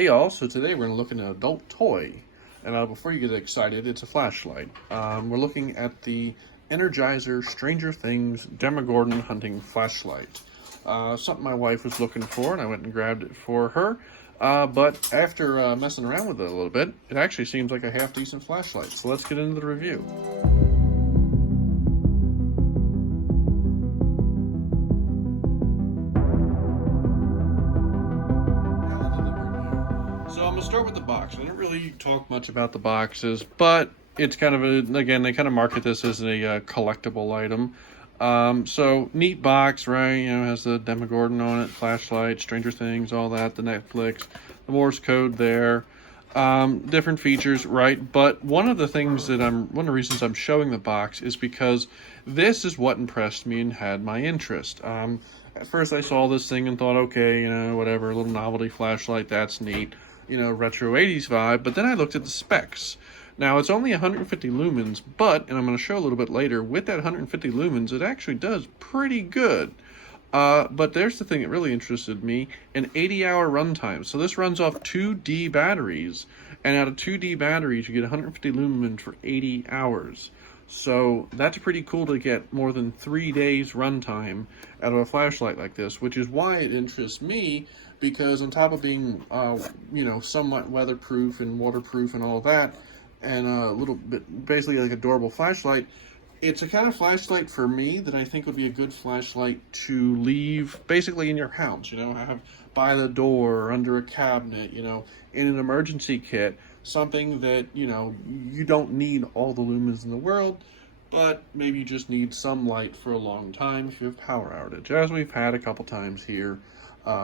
Hey y'all, so today we're going to look at an adult toy. And before you get excited, it's a flashlight. We're looking at the Energizer Stranger Things Demogorgon Hunting Flashlight. Something my wife was looking for, and I went and grabbed it for her. But after messing around with it a little bit, it actually seems like a half-decent flashlight. So let's get into the review. So I'm going to start with the box. I didn't really talk much about the boxes, but it's kind of again, they kind of market this as a collectible item. So neat box, right? You know, has the Demogorgon on it, flashlight, Stranger Things, all that, the Netflix, the Morse code there. Different features, right? But one of the reasons I'm showing the box is because this is what impressed me and had my interest. At first I saw this thing and thought, okay, you know, whatever, a little novelty flashlight, that's neat. You know, retro 80s vibe, but then I looked at the specs. Now, it's only 150 lumens, but, and I'm going to show a little bit later, with that 150 lumens, it actually does pretty good. But there's the thing that really interested me, an 80-hour runtime. So this runs off 2D batteries, and out of 2D batteries, you get 150 lumens for 80 hours. So that's pretty cool to get more than 3 days runtime out of a flashlight like this, which is why it interests me, because on top of being, you know, somewhat weatherproof and waterproof and all that, and a little bit, basically like a durable flashlight, it's a kind of flashlight for me that I think would be a good flashlight to leave basically in your house, you know, have by the door or under a cabinet, you know, in an emergency kit, something that, you know, you don't need all the lumens in the world, but maybe you just need some light for a long time if you have power outage, as we've had a couple times here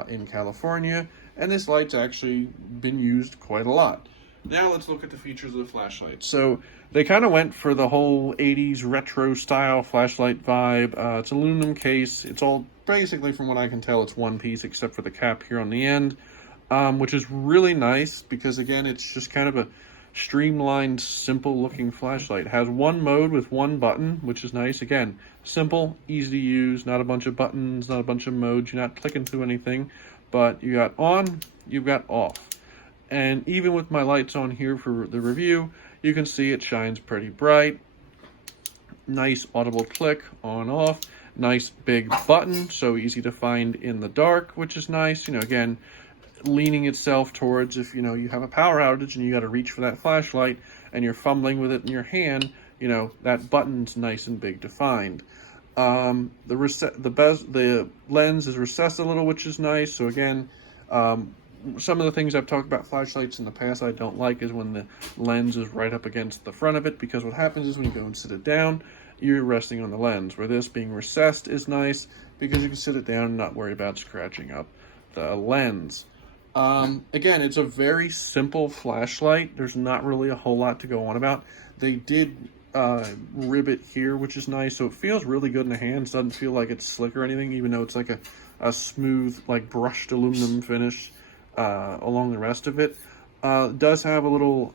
in California, and this light's actually been used quite a lot. Now let's look at the features of the flashlight. So they kind of went for the whole 80s retro style flashlight vibe. It's an aluminum case. It's all basically, from what I can tell, it's one piece except for the cap here on the end, which is really nice because, again, it's just kind of a streamlined, simple looking flashlight. It has one mode with one button, which is nice. Again, simple, easy to use, not a bunch of buttons, not a bunch of modes. You're not clicking through anything, but you got on, you've got off. And even with my lights on here for the review, you can see it shines pretty bright. Nice audible click, on, off. Nice big button, so easy to find in the dark, which is nice. You know, again, leaning itself towards if, you know, you have a power outage and you got to reach for that flashlight and you're fumbling with it in your hand, you know, that button's nice and big to find. The lens is recessed a little, which is nice. So again, some of the things I've talked about flashlights in the past I don't like is when the lens is right up against the front of it, because what happens is when you go and sit it down, you're resting on the lens, where this being recessed is nice because you can sit it down and not worry about scratching up the lens. Again, it's a very simple flashlight. There's not really a whole lot to go on about. They did ribbit here, which is nice, so it feels really good in the hands. Doesn't feel like it's slick or anything, even though it's like a smooth, like brushed aluminum finish along the rest of it. It does have a little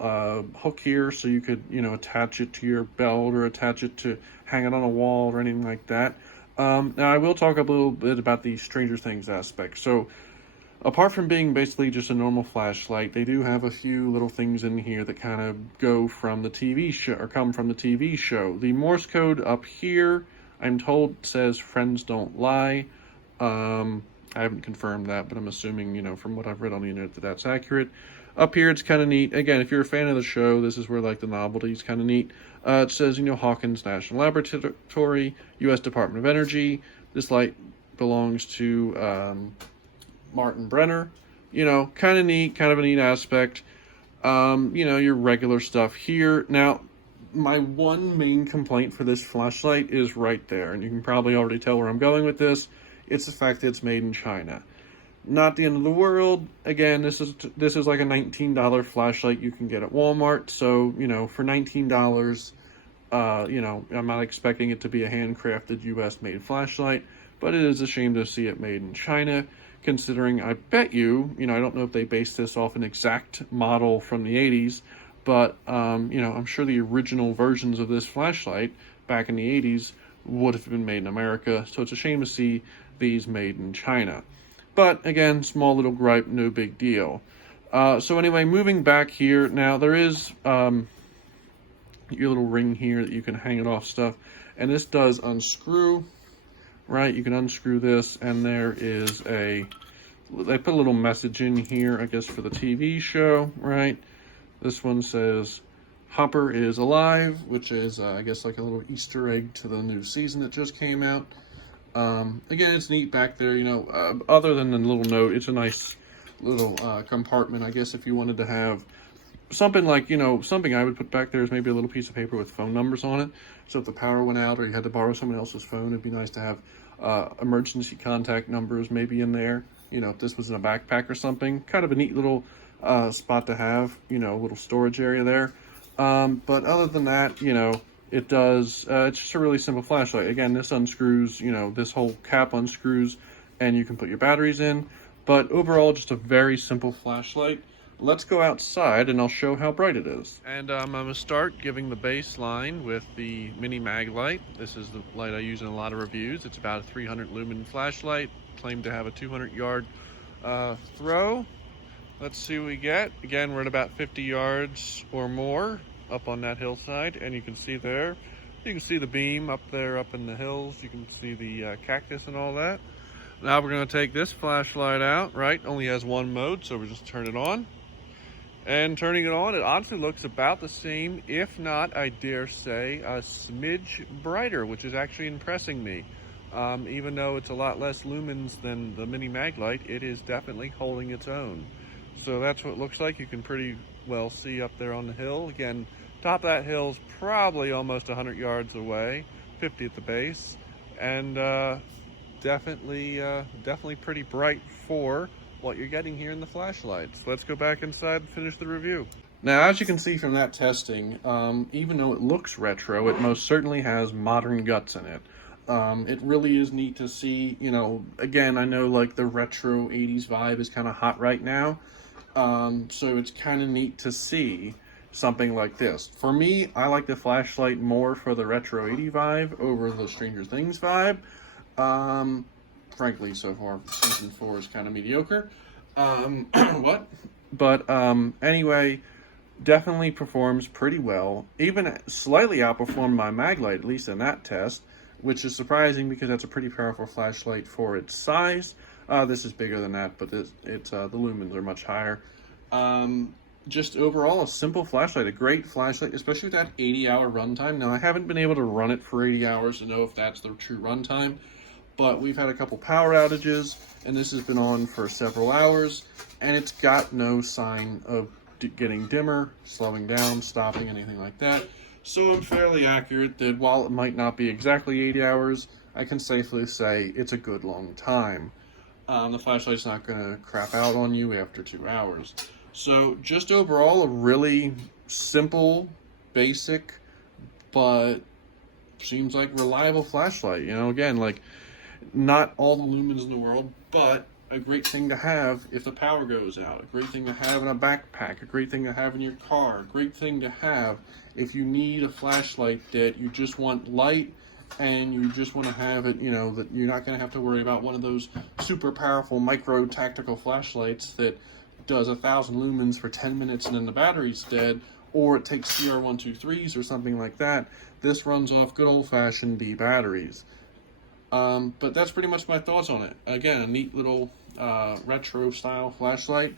hook here, so you could, you know, attach it to your belt or attach it to hang it on a wall or anything like that. Now I will talk a little bit about the Stranger Things aspect. So apart from being basically just a normal flashlight, they do have a few little things in here that kind of go from the TV show, or come from the TV show. The Morse code up here, I'm told, says "Friends don't lie." I haven't confirmed that, but I'm assuming, you know, from what I've read on the internet, that that's accurate. Up here, it's kind of neat. Again, if you're a fan of the show, this is where, like, the novelty is kind of neat. It says, you know, Hawkins National Laboratory, U.S. Department of Energy. This light belongs to Martin Brenner. You know, kind of neat, kind of a neat aspect. You know, your regular stuff here. Now, my one main complaint for this flashlight is right there, and you can probably already tell where I'm going with this. It's the fact that it's made in China. Not the end of the world. Again, this is like a $19 flashlight you can get at Walmart. So, you know, for $19, you know, I'm not expecting it to be a handcrafted U.S. made flashlight, but it is a shame to see it made in China, considering I bet you know, I don't know if they based this off an exact model from the 80s, but, you know, I'm sure the original versions of this flashlight back in the 80s would have been made in America. So it's a shame to see these made in China. But again, small little gripe, no big deal. So anyway, moving back here, now there is your little ring here that you can hang it off stuff, and this does unscrew, right? You can unscrew this, and there is they put a little message in here, I guess, for the TV show, right? This one says, Hopper is alive, which is, I guess, like a little Easter egg to the new season that just came out. Again, it's neat back there, you know, other than the little note, it's a nice little compartment, I guess, if you wanted to have something like, you know, something I would put back there is maybe a little piece of paper with phone numbers on it. So if the power went out or you had to borrow someone else's phone, it'd be nice to have emergency contact numbers maybe in there. You know, if this was in a backpack or something, kind of a neat little spot to have, you know, a little storage area there. But other than that, you know, it does, it's just a really simple flashlight. Again, this unscrews, you know, this whole cap unscrews and you can put your batteries in. But overall, just a very simple flashlight. Let's go outside and I'll show how bright it is. And I'm going to start giving the baseline with the mini mag light. This is the light I use in a lot of reviews. It's about a 300 lumen flashlight, claimed to have a 200 yard throw. Let's see what we get. Again, we're at about 50 yards or more up on that hillside, and you can see there, you can see the beam up there up in the hills. You can see the cactus and all that. Now we're going to take this flashlight out, right? Only has one mode, so we'll just turn it on. And turning it on, it honestly looks about the same, if not, I dare say, a smidge brighter, which is actually impressing me. Even though it's a lot less lumens than the mini mag light, it is definitely holding its own. So that's what it looks like. You can pretty well see up there on the hill. Again, top of that hill's probably almost 100 yards away, 50 at the base, and definitely pretty bright for what you're getting here in the flashlights. Let's go back inside and finish the review. Now, as you can see from that testing, even though it looks retro, it most certainly has modern guts in it. It really is neat to see, you know, again, I know like the retro 80s vibe is kind of hot right now. So it's kind of neat to see something like this. For me, I like the flashlight more for the retro 80 vibe over the Stranger Things vibe. Frankly, so far, season 4 is kind of mediocre. What? But anyway, definitely performs pretty well. Even slightly outperformed my Maglite, at least in that test, which is surprising because that's a pretty powerful flashlight for its size. This is bigger than that, but the lumens are much higher. Just overall, a simple flashlight, a great flashlight, especially with that 80-hour runtime. Now, I haven't been able to run it for 80 hours to know if that's the true runtime, but we've had a couple power outages, and this has been on for several hours, and it's got no sign of getting dimmer, slowing down, stopping, anything like that. So I'm fairly accurate that while it might not be exactly 80 hours, I can safely say it's a good long time. The flashlight's not going to crap out on you after 2 hours. So just overall, a really simple, basic, but seems like reliable flashlight. You know, again, like not all the lumens in the world, but a great thing to have if the power goes out, a great thing to have in a backpack, a great thing to have in your car, a great thing to have if you need a flashlight that you just want light and you just want to have it, you know, that you're not going to have to worry about one of those super powerful micro tactical flashlights that does 1,000 lumens for 10 minutes and then the battery's dead, or it takes CR123s or something like that. This runs off good old-fashioned D batteries. But that's pretty much my thoughts on it. Again, a neat little retro style flashlight.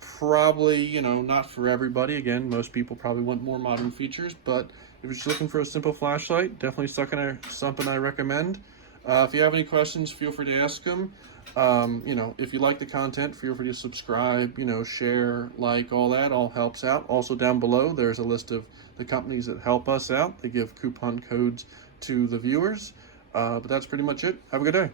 Probably, you know, not for everybody. Again, most people probably want more modern features, but if you're just looking for a simple flashlight, definitely something I recommend. If you have any questions, feel free to ask them. You know, if you like the content, feel free to subscribe, you know, share, like, all that all helps out. Also down below, there's a list of the companies that help us out. They give coupon codes to the viewers. But that's pretty much it. Have a good day.